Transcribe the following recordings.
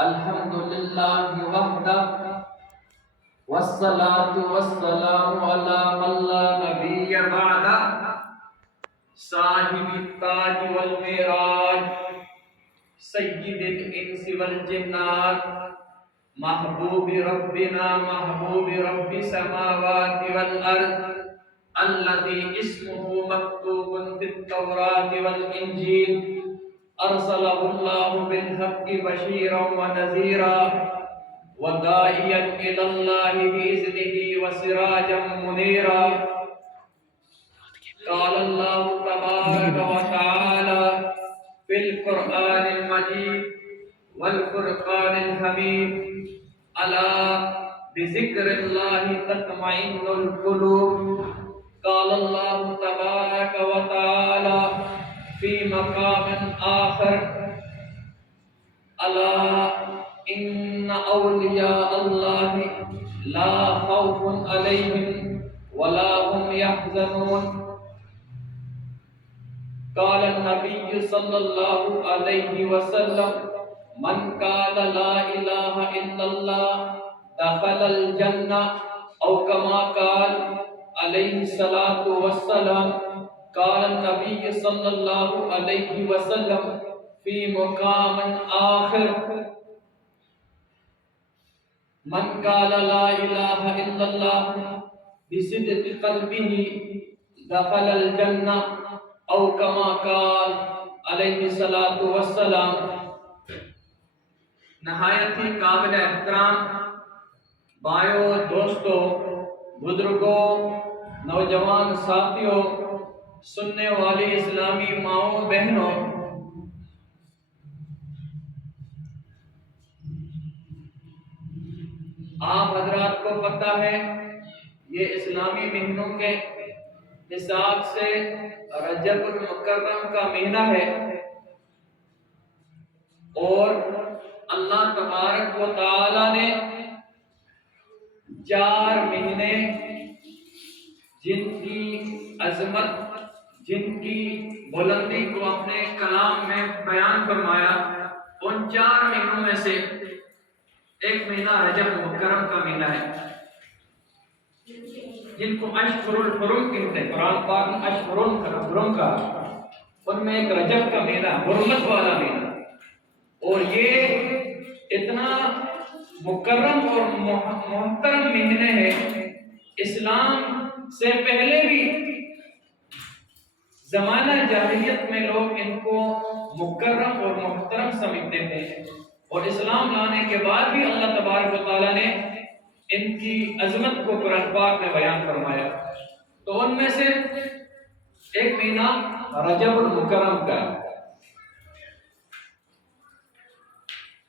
الحمد لله وحده والصلاة والسلام على من لا نبي بعده صاحب التاج والمعراج سيد الإنس والجنات محبوب ربنا محبوب رب السماوات والأرض الذي اسمه مكتوب في التوراة والإنجيل أرسله الله بالحق بشيرا ونذيرا وداعيا إلى الله بإذنه وسراجا منيرا قال الله تبارك وتعالى في القرآن المجيد والفرقان الحميد ألا بذكر الله تطمئن القلوب قال الله تبارك وتعالى في مقام آخر ألا إن أولياء الله لا خوف عليهم ولا هم يحزنون قال النبي صلى الله عليه وسلم من قال لا إله إلا الله دخل الجنة أو كما قال عليه الصلاة والسلام قال النبي صلى الله عليه وسلم في مقام آخر من قال لا إله إلا الله بصدق قلبه دخل الجنة او کما قال علیہ الصلوۃ والسلام۔ نہایت ہی قابل احترام بھائیوں، دوستوں، بزرگوں، نوجوان ساتھیوں، سننے والی اسلامی ماؤں بہنوں، آپ حضرات کو پتہ ہے یہ اسلامی مہینوں کے حساب سے رجب المکرم کا مہینہ ہے، اور اللہ تبارک و تعالی نے 4 مہینے جن کی عظمت، جن کی بلندی کو اپنے کلام میں بیان فرمایا، ان 4 مہینوں میں سے ایک مہینہ رجب المکرم کا مہینہ ہے، جن کو اشہر الحرم کہتے ہیں۔ قرآن پاک میں اشہر الحرم کا، ان میں ایک رجب کا مہینہ، حرمت والا مہینہ، اور یہ اتنا مکرم اور محترم مہینے ہیں، اسلام سے پہلے بھی زمانہ جاہلیت میں لوگ ان کو مکرم اور محترم سمجھتے تھے، اور اسلام لانے کے بعد بھی اللہ تبارک و تعالیٰ نے ان کی عظمت کو قرآن پاک میں بیان فرمایا۔ تو ان میں سے ایک مہینہ رجب المکرم کا۔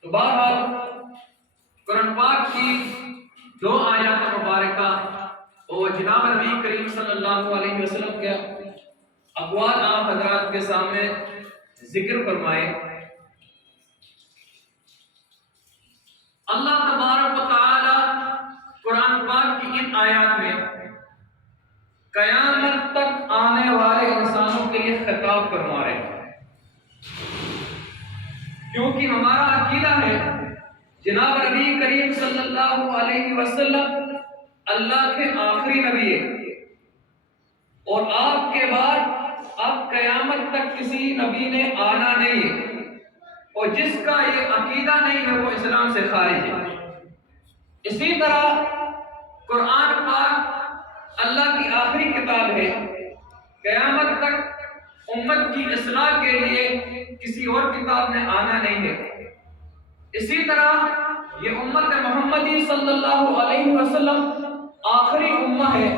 تو بہرحال قرآن پاک کی 2 آیات مبارکہ اور جناب نبی کریم صلی اللہ علیہ وسلم کے اقوال آپ حضرات کے سامنے ذکر فرمائے۔ اللہ تبارک و تعالی قرآن پاک کی ان آیات میں قیامت تک آنے والے انسانوں کے لیے خطاب فرما رہے ہیں، کیونکہ ہمارا عقیدہ ہے جناب نبی کریم صلی اللہ علیہ وسلم اللہ کے آخری نبی ہے، اور آپ کے بعد اب قیامت تک کسی نبی نے آنا نہیں ہے، اور جس کا یہ عقیدہ نہیں ہے وہ اسلام سے خارج ہے۔ اسی طرح قرآن پاک اللہ کی آخری کتاب ہے، قیامت تک امت کی اصلاح کے لیے کسی اور کتاب نے آنا نہیں ہے۔ اسی طرح یہ امت محمدی صلی اللہ علیہ وسلم آخری امہ ہے،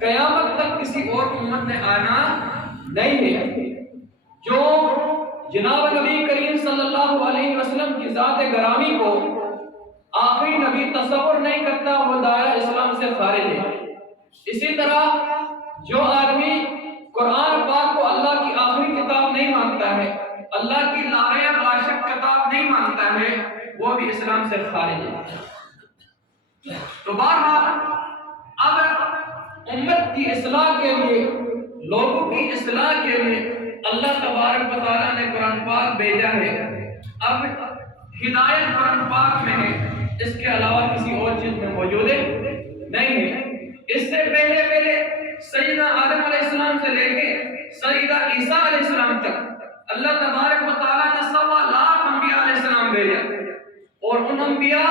قیامت تک کسی اور امت نے آنا نہیں ہے۔ جو جناب نبی کریم صلی اللہ علیہ وسلم کی ذات گرامی کو آخری نبی تصور نہیں کرتا وہ دائرہ اسلام سے خارج ہے۔ اسی طرح جو آدمی قرآن پاک کو اللہ کی آخری کتاب نہیں مانتا ہے، اللہ کی لاریا عاشق کتاب نہیں مانتا ہے، وہ بھی اسلام سے خارج ہے۔ تو بہرحال اب امت کی اصلاح کے لیے، لوگوں کی اصلاح کے لیے اللہ تبارک و تعالیٰ نے قرآن پاک بھیجا ہے۔ اب ہدایت قرآن پاک میں ہے، اس کے علاوہ کسی اور چیز میں موجود نہیں ہے۔ اس سے پہلے سیدنا آدم علیہ السلام سے لے کے سیدنا عیسیٰ علیہ السلام تک اللہ تبارک و تعالیٰ نے 1.25 انبیاء علیہ السلام بھیجا، اور ان انبیاء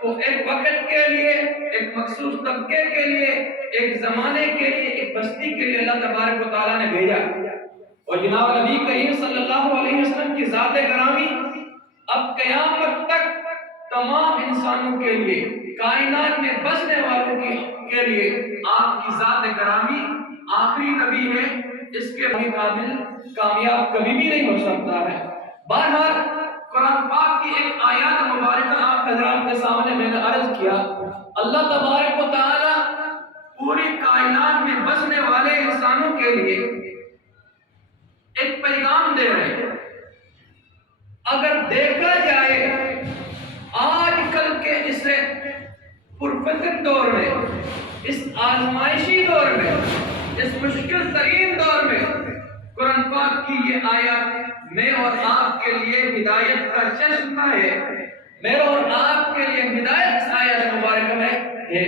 کو ایک وقت کے لیے، ایک مخصوص طبقے کے لیے، ایک زمانے کے لیے، ایک بستی کے لیے اللہ تبارک و تعالیٰ نے بھیجا۔ اور جناب نبی کریم صلی اللہ علیہ وسلم کی ذات گرامی اب قیامت تک تمام انسانوں کے لیے، کائنات میں بسنے والوں کے لیے آپ کی ذات گرامی آخری نبی ہے، اس کے بھی قابل کامیاب کبھی بھی نہیں ہو سکتا ہے۔ بہرحال قرآن پاک کی ایک آیات مبارکہ آپ حضرات کے سامنے میں نے عرض کیا، اللہ تبارک و تعالی پوری کائنات میں بسنے والے انسانوں کے لیے ایک پیغام دے رہے ہیں۔ اگر دیکھا جائے آج کل کے اس پرفتن دور میں، اس آزمائشی دور میں، اس مشکل ترین دور میں، قرآن پاک کی یہ آیات میں اور آپ کے لیے ہدایت کا چشمہ ہے، میرے اور آپ کے لیے ہدایت اس آیت مبارکہ میں ہے۔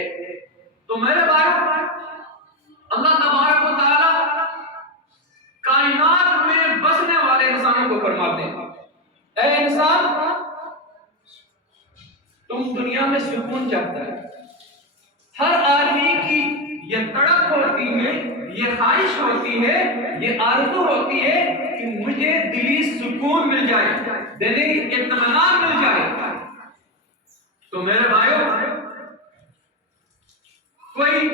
تو میرے بھائیو، اللہ تبارک و تعالی کائنات میں بسنے والے انسانوں کو فرماتے ہیں، اے انسان، تم دنیا میں سکون چاہتا ہے۔ ہر آدمی کی یہ تڑپ ہوتی ہے، یہ خواہش ہوتی ہے، یہ آرزو ہوتی ہے کہ مجھے دلی سکون مل جائے، دلی اطمینان مل جائے۔ تو میرے بھائیو، کوئی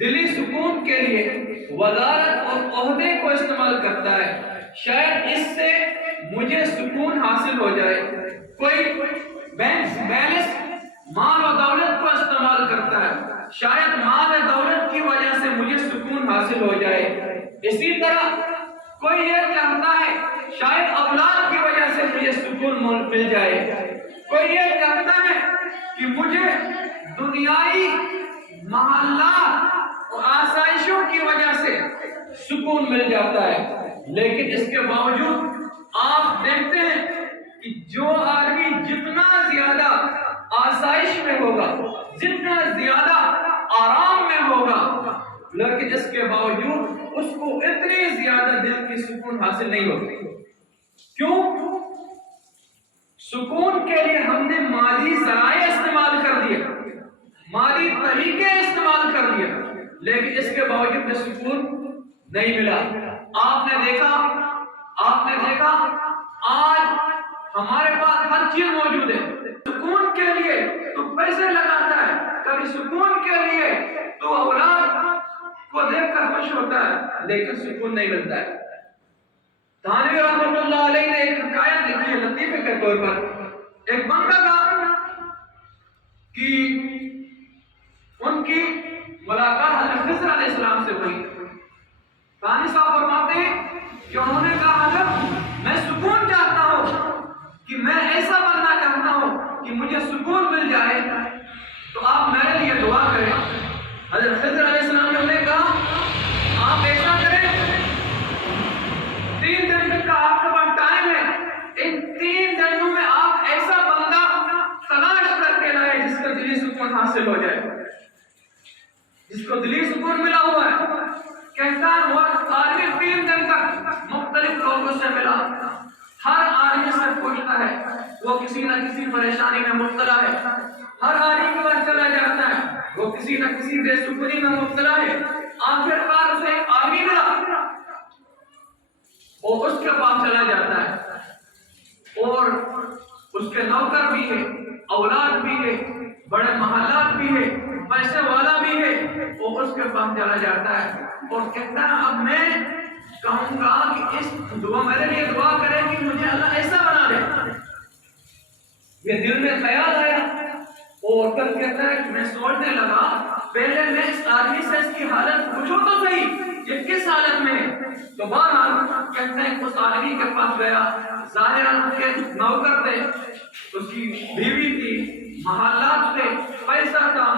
دلی سکون کے لیے وزارت اور عہدے کو استعمال کرتا ہے، شاید اس سے مجھے سکون حاصل ہو جائے۔ کوئی بینک بیلنس، مال و دولت کو استعمال کرتا ہے، شاید مال و دولت کی وجہ سے مجھے سکون حاصل ہو جائے۔ اسی طرح کوئی یہ چاہتا ہے شاید اولاد کی وجہ سے مجھے سکون مل جائے۔ کوئی یہ چاہتا ہے کہ مجھے دنیائی محلات اور آسائشوں کی وجہ سے سکون مل جاتا ہے، لیکن اس کے باوجود آپ دیکھتے ہیں کہ جو آدمی جتنا زیادہ آسائش میں ہوگا، جتنا زیادہ آرام میں ہوگا، لیکن اس کے باوجود اس کو اتنی زیادہ دل کی سکون حاصل نہیں ہوتی۔ کیوں؟ سکون کے لیے ہم نے مادی ذرائع استعمال کر دیے، مادی طریقے استعمال کر دیے، لیکن اس کے باوجود سکون نہیں ملا۔ آپ نے دیکھا آج ہمارے پاس ہر چیز موجود ہے۔ سکون کے لیے تو پیسے لگاتا ہے، کبھی سکون کے لیے تو اولاد کو دیکھ کر خوش ہوتا ہے، لیکن سکون نہیں ملتا ہے۔ تھانوی رحمۃ اللہ علیہ نے ایک حکایت لکھی ہے لطیفے کے طور پر۔ ایک بندہ تھا کہ ان کی ملاقات حضرت خضر علیہ السلام سے ہوئی۔ ثانی صاحب فرماتے ہیں کہ انہوں نے کہا، حضرت میں سکون چاہتا ہوں، کہ میں ایسا بننا چاہتا ہوں کہ مجھے سکون مل جائے، تو آپ میرے لیے دعا کریں۔ حضرت خضر علیہ السلام نے انہیں کہا، آپ ایسا کریں، 3 دن کا آپ کے پاس ٹائم ہے، ان 3 دنوں میں آپ ایسا بندہ تلاش کر کے لائے جس کو دلی سکون حاصل ہو جائے، جس کو دلی سکون ملا ہوا ہے۔ کہتا ہوا آدمی 3 دن تک مختلف لوگوں سے ملا، ہر آدمی سے پوچھتا ہے، وہ کسی نہ کسی پریشانی میں مبتلا ہے، ہر آدمی کے پاس چلا جاتا ہے، وہ کسی نہ کسی بے سکونی میں مبتلا ہے۔ آخر کار اسے ایک آدمی ملا، وہ اس کے پاس چلا جاتا ہے، اور اس کے نوکر بھی ہے، اولاد بھی ہے، بڑے محلات بھی ہے، پیسے والا بھی ہے، وہ اس کے پاس چلا جاتا ہے اور کہتا ہے، اب میں کہوں گا کہ اس دعا میرے لیے دعا کرے کہ مجھے اللہ ایسا بنا دے۔ یہ دل میں خیال آیا اور پھر کہتا ہے کہ میں سوچنے لگا، پہلے میں اس آدمی سے اس کی حالت پوچھوں تو صحیح، یہ کس حالت میں ہے۔ تو بہرحال کہتے ہیں اس آدمی کے پاس گیا، ظاہراً اس کے نوکر تھے، اس کی بیوی تھی، محلات تھے، پیسہ تھا،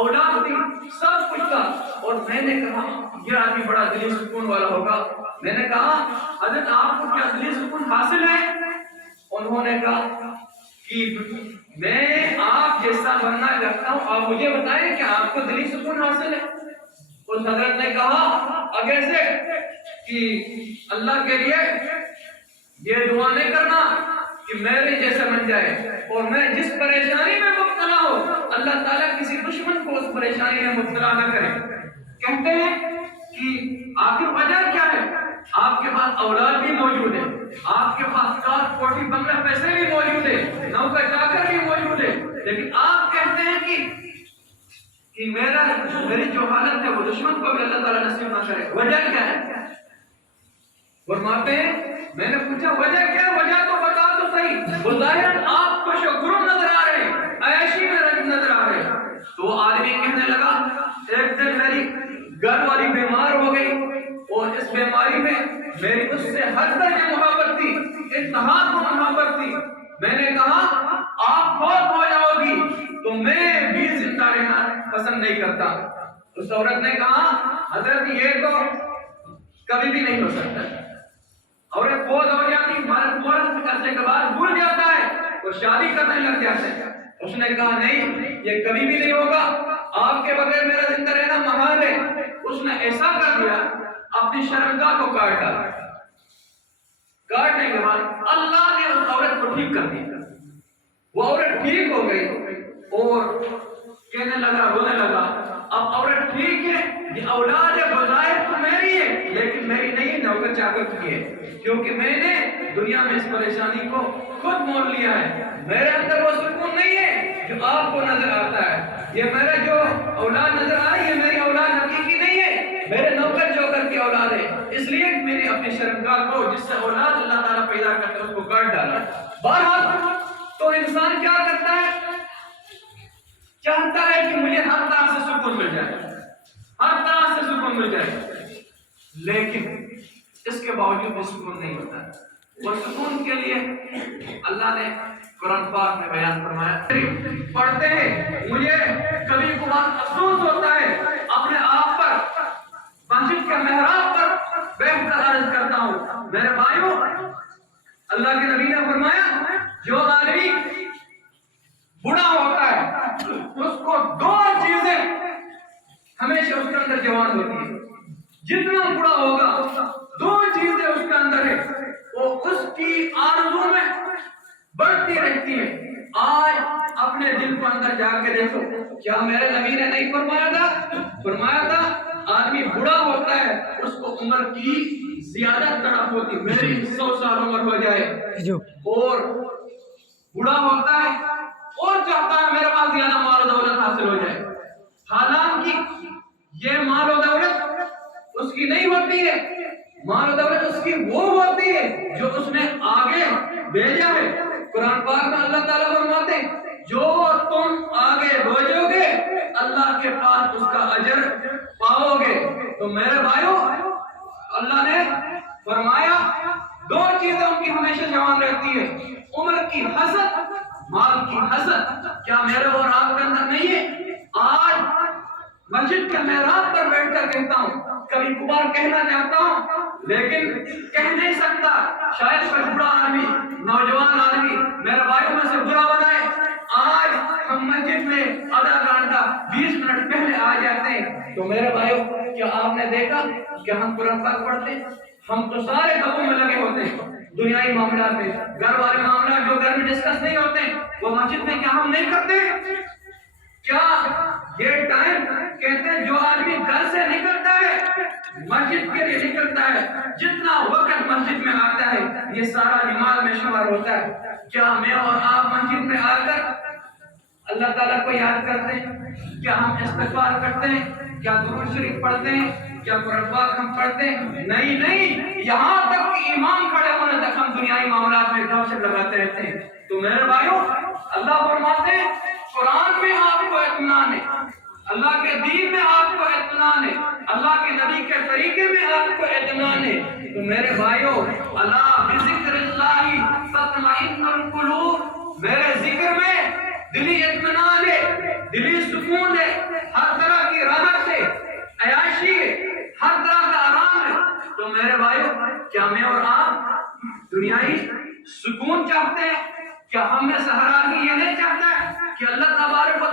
اولاد تھی، سب کچھ تھا، اور میں نے کہا یہ آدمی بڑا دلی سکون والا ہوگا۔ میں نے کہا، حضرت آپ کو کیا دلی سکون حاصل ہے؟ انہوں نے کہا کہ میں آپ جیسا بننا چاہتا ہوں، آپ مجھے بتائیں کہ آپ کو دلی سکون حاصل ہے؟ اس حضرت نے کہا اگر سے کہ اللہ کے لیے یہ دعا نہیں کرنا کہ میرے جیسا بن جائے، اور میں جس پریشانی میں مبتلا ہوں اللہ تعالیٰ کسی دشمن کو اس پریشانی میں مبتلا نہ کرے۔ کہتے ہیں کہ آخر وجہ کیا ہے؟ آپ کے پاس اولاد بھی موجود ہے، آپ کے پاس کار کوٹھی بنگلہ پیسے بھی موجود ہے، نوکر چاکر بھی موجود ہے، لیکن آپ کہتے ہیں کہ میری جو حالت ہے وہ دشمن کو بھی اللہ تعالیٰ نصیب نہ کرے۔ وجہ کیا ہے؟ فرماتے ہیں میں نے پوچھا وجہ کیا؟ وجہ تو بتا تو صحیح۔ بظاہر آپ کو شکر نظر آ رہے، عیاشی میں رنج نظر آ رہے، تو آدمی کہنے لگا ایک دن میری گھر والی بیمار ہو گئی اور اس بیماری میں میری اس سے حد تک محبت تھی، انتہا کو محبت تھی۔ میں نے کہا آپ فوت ہو جاؤ گی تو میں بھی زندہ رہنا پسند نہیں کرتا۔ اس عورت نے کہا حضرت یہ تو کبھی بھی نہیں ہو سکتا۔ عورت فوت ہو جاتی، مرد فوراً عرصے کے بعد بھول جاتا ہے اور شادی کرنے لگ جاتے ہیں۔ اس نے کہا نہیں، یہ کبھی بھی نہیں ہوگا، آپ کے بغیر میرا زندہ رہنا محال ہے۔ اس نے ایسا کر دیا، اپنی شرمگاہ کو کاٹ ڈالا۔ کاٹنے کے بعد اللہ نے اس عورت کو ٹھیک کر دیا۔ وہ عورت ٹھیک ہو گئی اور کہنے لگا، رونے لگا اب عورت ٹھیک ہے، یہ اولاد بظاہر تو میری ہے لیکن میری نہیں، نوکر چاکر کی ہے، کیونکہ میں نے دنیا میں اس پریشانی کو خود مول لیا ہے۔ میرے اندر وہ سکون نہیں ہے جو آپ کو نظر آتا ہے، یہ میرا جو اولاد نظر آ رہی ہے میری اولاد حقیقی نہیں ہے، میرے نوکر چوکر کی اولاد ہے، اس لیے میں نے اپنی شرمگاہ کو جس سے اولاد اللہ تعالیٰ پیدا کرتا ہے اس کو کاٹ ڈالا۔ بہرحال تو انسان کیا کرتا ہے؟ چاہتا ہے کہ مجھے ہر طرح سے سکون مل جائے، ہر طرح سے سکون مل جائے، لیکن اس کے باوجود بھی سکون نہیں ہوتا۔ وہ سکون کے لیے اللہ نے قرآن پاک میں بیان فرمایا، پڑھتے ہیں مجھے کبھی کبھار افسوس ہوتا ہے اپنے آپ پر، مسجد کے محراب پر بیٹھ کر عرض کرتا ہوں میرے بھائیوں، اللہ کے نبی نے فرمایا جو آدمی بوڑھا ہوتا ہے اس کو دو چیزیں ہمیشہ اس کے اندر جوان ہوتی ہیں، جتنا بوڑھا ہوگا دو چیزیں اس کے اندر ہے، وہ اس کی آرزو میں بڑھتی رہتی ہے۔ آج اپنے دل کو اندر جا کے دیکھو، کیا میرے نبی نے نہیں فرمایا تھا آدمی بوڑھا ہوتا ہے اس کو عمر کی زیادہ تڑپ ہوتی، میری 100 سال عمر ہو جائے، اور بوڑھا ہوتا ہے اور چاہتا ہے میرے پاس زیادہ مال و دولت حاصل ہو جائے، حالانکہ یہ مال و دولت اس کی نہیں ہوتی ہے، مال و دولت اس کی وہ ہوتی ہے جو اس نے آگے بھیجا ہے۔ قرآن پاک میں اللہ تعالیٰ فرماتے ہیں جو تم آگے بھیجو گے اللہ کے پاس اس کا اجر پاؤ گے۔ تو میرے بھائیوں اللہ نے فرمایا دو چیزیں ان کی ہمیشہ جوان رہتی ہے، عمر کی حسد، مال کی حسد۔ کیا میرے اور آپ کے اندر نہیں ہے؟ آج مسجد کے محراب پر بیٹھ کر کہتا ہوں، کبھی کبھار کہنا چاہتا ہوں لیکن کہہ نہیں سکتا، شاید کوئی بڑا آدمی، نوجوان آدمی میرے بھائیوں میں سے برا بنائے۔ آج ہم مسجد میں آدھا گھنٹہ 20 منٹ پہلے آ جاتے ہیں، تو میرے بھائیوں کیا آپ نے دیکھا کہ ہم قرآن پاک پڑھتے ہیں؟ ہم تو سارے کاموں میں لگے ہوتے ہیں، دنیائی معاملات میں، گھر والے معاملات جو گھر میں ڈسکس نہیں ہوتے وہ مسجد میں کیا ہم نہیں کرتے؟ کیا یہ ٹائم کہتے ہیں جو آدمی گھر سے نکلتا ہے مسجد کے لیے نکلتا ہے، جتنا وقت مسجد میں آتا ہے یہ سارا نماز میں شمار ہوتا ہے۔ کیا میں اور آپ مسجد میں آ کر اللہ تعالیٰ کو یاد کرتے ہیں؟ کیا ہم استغفار کرتے ہیں؟ کیا درود شریف پڑھتے ہیں؟ کیا قرآن پاک ہم پڑھتے ہیں؟ نہیں، یہاں تک کہ ایمان کھڑے ہونے تک ہم دنیائی معاملات میں گپ شپ لگاتے رہتے ہیں۔ تو میرے بھائیوں اللہ فرماتے ہیں قرآن میں آپ کو اطمینان ہے، اللہ کے دین میں آپ کو اطمینان ہے، اللہ کے نبی کے طریقے میں آپ کو اطمینان ہے۔ تو میرے بھائیوں اللہ بذکر اللہ تطمئن القلوب، میرے ذکر میں دلی اطمینان ہے، دلی سکون ہے، ہر طرح کی راحت ہے، عیاشی ہے، ہر طرح کا آرام ہے۔ تو میرے بھائیوں کیا میں اور آپ دنیائی سکون چاہتے ہیں؟ کیا ہم میں سے ہر آدمی یہ نہیں چاہتا ہے کہ اللہ تبارک و